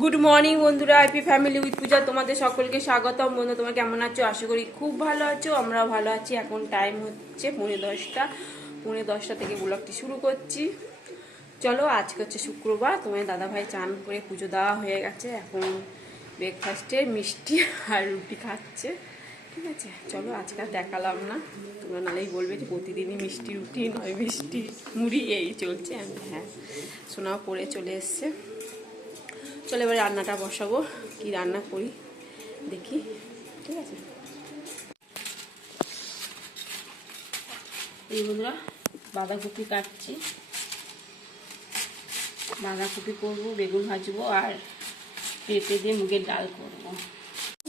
Good morning বন্ধুরা, happy family with পূজা তোমাদের সকলকে স্বাগতম। বন্ধু তোমরা কেমন আছো? আশা করি খুব ভালো আছো, আমরাও ভালো আছি। এখন টাইম হচ্ছে 10:30। 10:30 থেকে ব্লগটি শুরু করছি। চলো, আজকে হচ্ছে শুক্রবার। তোমার দাদাভাই চান করে পুজো দেওয়া হয়ে গেছে। এখন ব্রেকফাস্টে মিষ্টি আর রুটি খাচ্ছে। ঠিক আছে, চলো আজকে আর দেখালাম না, তোমরা নালেই বলবে যে প্রতিদিনই মিষ্টি রুটি নয় মিষ্টি মুড়ি এই চলছে। আমি হ্যাঁ, সোনাও পড়ে চলে এসছে। চলো এবার রান্নাটা বসাবো, কি রান্না করি দেখি। ঠিক আছে, এই বন্ধুরা বাঁধাকপি কাটছি, বাঁধাকপি করবো, বেগুন ভাজবো আর পেঁপে দিয়ে মুগের ডাল করবো।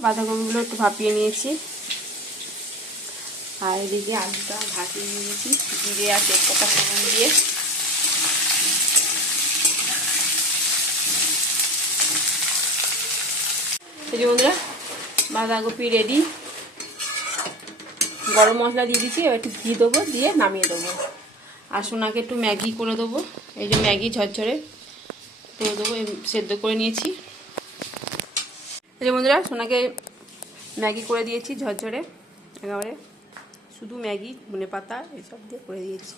বাঁধাকপিগুলো একটু ভাপিয়ে নিয়েছি আর এদিকে আলুটা ভাপিয়ে নিয়েছি জিরে আর তেজপাতা ফোড়ন দিয়ে। এই যে বন্ধুরা বাঁধাকপি রেডি, গরম মশলা দিয়ে দিচ্ছি, এবার একটু ঘি দেবো, দিয়ে নামিয়ে দেবো। আর সোনাকে একটু ম্যাগি করে দেবো, এই যে ম্যাগি ঝরঝরে করে দেবো, সেদ্ধ করে নিয়েছি। এই যে বন্ধুরা সোনাকে ম্যাগি করে দিয়েছি ঝরঝরে, একেবারে শুধু ম্যাগি ধনে পাতা এসব দিয়ে করে দিয়েছি।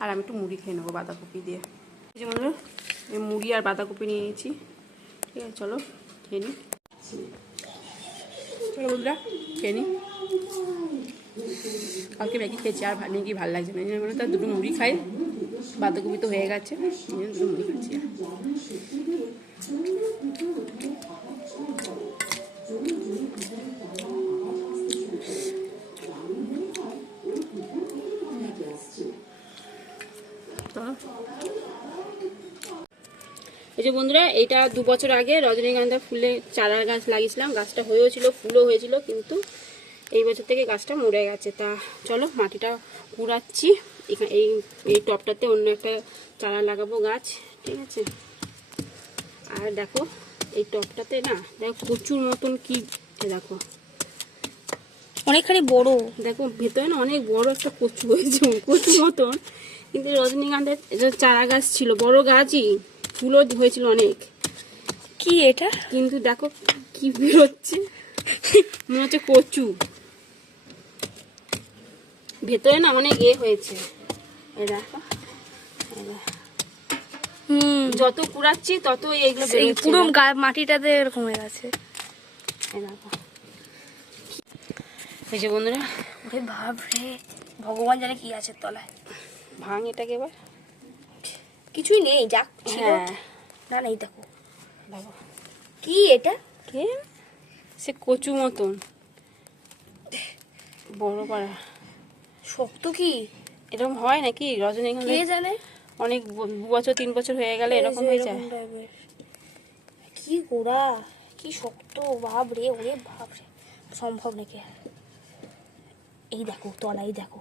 আর আমি একটু মুড়ি খেয়ে নেবো বাঁধাকপি দিয়ে। এই যে বন্ধুরা এই মুড়ি আর বাঁধাকপি নিয়ে নিয়েছি। ঠিক আছে, চলো খেয়ে নিই। চলো বন্ধুরা খেয়ে নিই। কালকে ম্যাগি খেয়েছি আর ম্যাগি ভালো লাগছে না, এই জন্য তার দুটো মুড়ি খাই। বাঁধাকপি তো হয়ে গেছে, দুটো মুড়ি খাচ্ছি। এই যে বন্ধুরা এটা 2 বছর আগে রজনীগন্ধা ফুলে চারা গাছ লাগিয়েছিলাম, গাছটা হয়েছিল, ফুলও হয়েছিল, কিন্তু এই বছর থেকে গাছটা মরে গেছে। তা চলো মাটিটা কুড়াচ্ছি, এখানে এই টবটাতে অন্য একটা চারা লাগাবো গাছ। ঠিক আছে, আর দেখো এই টবটাতে না দেখো প্রচুর মতন কি দেখো অনেকখানি বড়, দেখো ভেতরে না অনেক বড় একটা কচু হয়েছে, কচুর মতন। কিন্তু রজনীগন্ধার চারা গাছ ছিল, বড় গাছই, ফুলও হয়েছিল অনেক। কি এটা? কিন্তু দেখো কি বেরোচ্ছে, মনে হচ্ছে কচু। ভেতরে না অনেক হয়েছে, এই দেখো। যত কুড়াচ্ছি তত এইগুলো বেরোচ্ছে, পুরো মাটিটাতে এরকম হয়ে গেছে। এই দেখো। এই যে বন্ধুরা, ওরে বাপ রে, ভগবান জানে কি আছে তলায়। ভাঙ এটাকে এবার। কিছুই নেই, যাক ছিল। হ্যাঁ না না, এই দেখো দেখো কি এটা, কে সে কচু মতন বড় পাড়া। শক্ত কি এরকম হয় নাকি রজনীগন্ধা? কে জানে, অনেক 2 বছর 3 বছর হয়ে গেলে এরকম হয়ে যায়। কি গোড়া, কি শক্ত, বাপ রে, ওরে বাপ রে, সম্ভব নাকি? এই দেখো তলায় দেখো,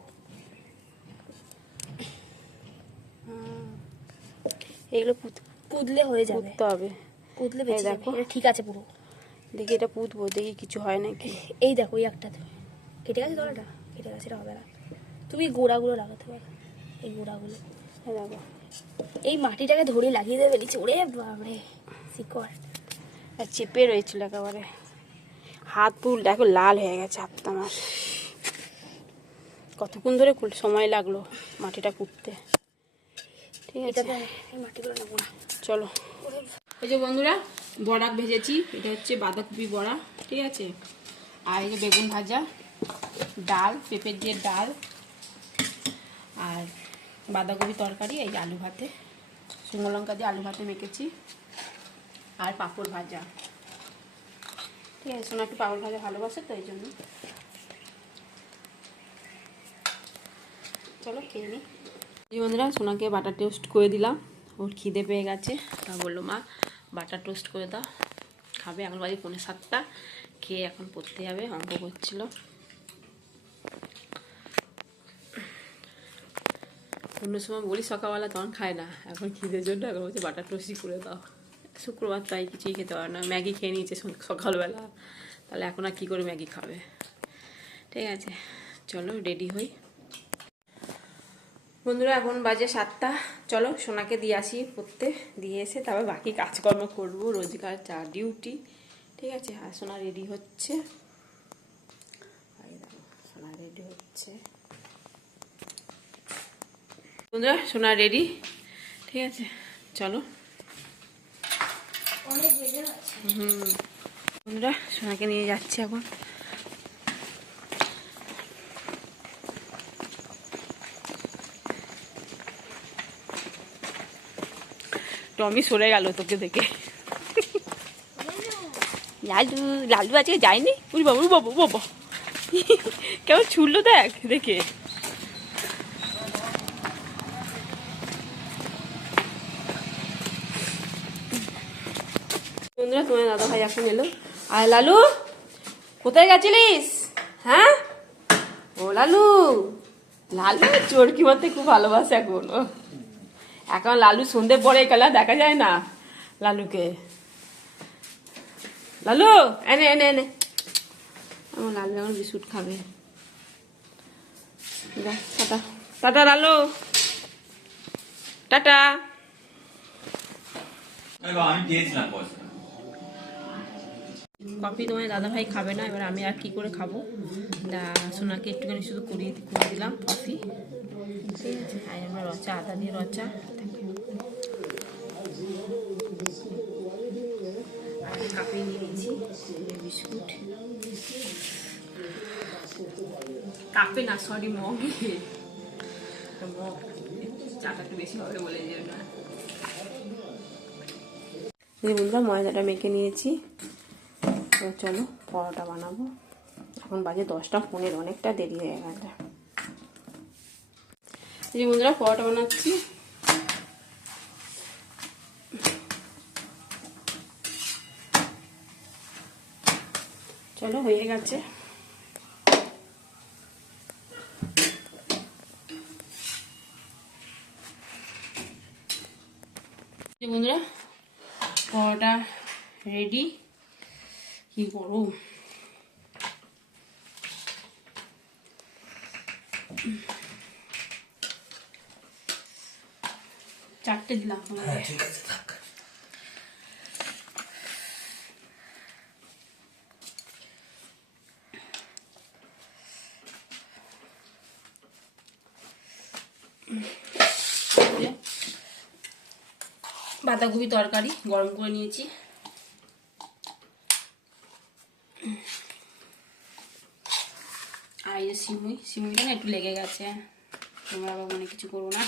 এগুলো পুদলে হয়ে যাবে, পুঁততে হবে। পুদলে বেঁচে যাবে। দেখো এটা ঠিক আছে পুরো। দেখি এটা পুঁতবো, দেখি কিছু হয় নাকি। এই দেখো এই একটা কেটে গেছে, তলাটা কেটে গেছে, এটা হবে না। তুমি গোড়াগুলো লাগাতে পারো, এই গোড়াগুলো। এই দেখো এই মাটিটাকে ধরে লাগিয়ে দেবে নিচে, ওরে বাবরে শিকড়। আর চেপে রয়েছিল একেবারে, হাত পুরো দেখো লাল হয়ে গেছে হাতটা আমার। কতক্ষণ ধরে সময় লাগলো মাটিটা কুটতে। ঠিক আছে, এই মাটিগুলো নেবো না, চলো। এই যে বন্ধুরা বড়া ভেজেছি, এটা হচ্ছে বাঁধাকপি বড়া। ঠিক আছে, আর এই যে বেগুন ভাজা, ডাল, পেঁপে দিয়ে ডাল, আর বাঁধাকপি তরকারি, এই যে আলু ভাতে, শুকনো লঙ্কা দিয়ে আলু ভাতে মেখেছি, আর পাঁপড় ভাজা। ঠিক আছে, সোনা একটু পাঁপড় ভাজা ভালোবাসে তো এই জন্য। চলো খেয়ে নিই। এই বন্ধুরা সোনাকে বাটার টোস্ট করে দিলাম, ওর খিদে পেয়ে গেছে, তা বললো মা বাটার টোস্ট করে দাও, খাবে। এখন বাজে 6:45, খেয়ে এখন পড়তে যাবে, অঙ্ক করছিল। অন্য সময় বলি সকালবেলা তখন খায় না, এখন খিদের জন্য এখন বলছে বাটার টোস্টই করে দাও। শুক্রবার তাই কিছুই খেতে পারে না, ম্যাগি খেয়ে নিয়েছে সকালবেলা, তাহলে এখন আর কী করে ম্যাগি খাবে। ঠিক আছে, চলো রেডি হই। বন্ধুরা এখন বাজে 7টা, চলো সোনাকে দিয়ে আসি পড়তে, দিয়ে এসে তারপর বাকি কাজকর্ম করবো, রোজগার যা ডিউটি। ঠিক আছে, আর সোনা রেডি হচ্ছে, সোনা রেডি হচ্ছে বন্ধুরা, সোনা রেডি। ঠিক আছে চলো। বন্ধুরা সোনাকে নিয়ে যাচ্ছি এখন। টমি সরে গেল তোকে দেখে। লালু লালু আজকে যায়নি, উরি বাবু বাবু বাবা কেমন ছুটলো দেখ দেখে। বন্ধুরা তোমার দাদা ভাই এখন এলো। আর লালু কোথায় গেছিলিস? হ্যাঁ ও লালু, লালু চোরকি মারতে খুব ভালোবাসে এখন। এখন লালু সন্ধে পরে গেলে দেখা যায় না লালুকে। লালু এনে এনে এনে, আমার লালু এখন বিস্কুট খাবে। Tata tata Lalu, tata. Coffee তোমার দাদা ভাই খাবে না, এবার আমি আর কি করে খাবো। সোনাকে একটুখানি শুধু করে দিলাম কফি। ঠিক আছে, আর আমরা রচা, আদা দিয়ে রচা, আর কাপে নিয়ে নিয়েছি বিস্কুট। কাপে না, সরি মগে, মগ চাটা একটু বেশি হবে বলে যে না। বন্ধুরা ময়দাটা মেখে নিয়েছি, চলো পরোটা বানাবো। এখন বাজে 10টা 15, অনেকটা দেরি হয়ে গেল। এই বন্ধুরা পরোটা বানাচ্ছি। চলো হয়ে গেছে। বন্ধুরা পরোটা রেডি। কি গরম, চারটে দিলাম। ঠিক আছে থাক। বাঁধাকপি তরকারি গরম করে নিয়েছি। আর এই যে সিমুইটা না একটু লেগে গেছে, তোমরা আবার মনে কিছু করো না।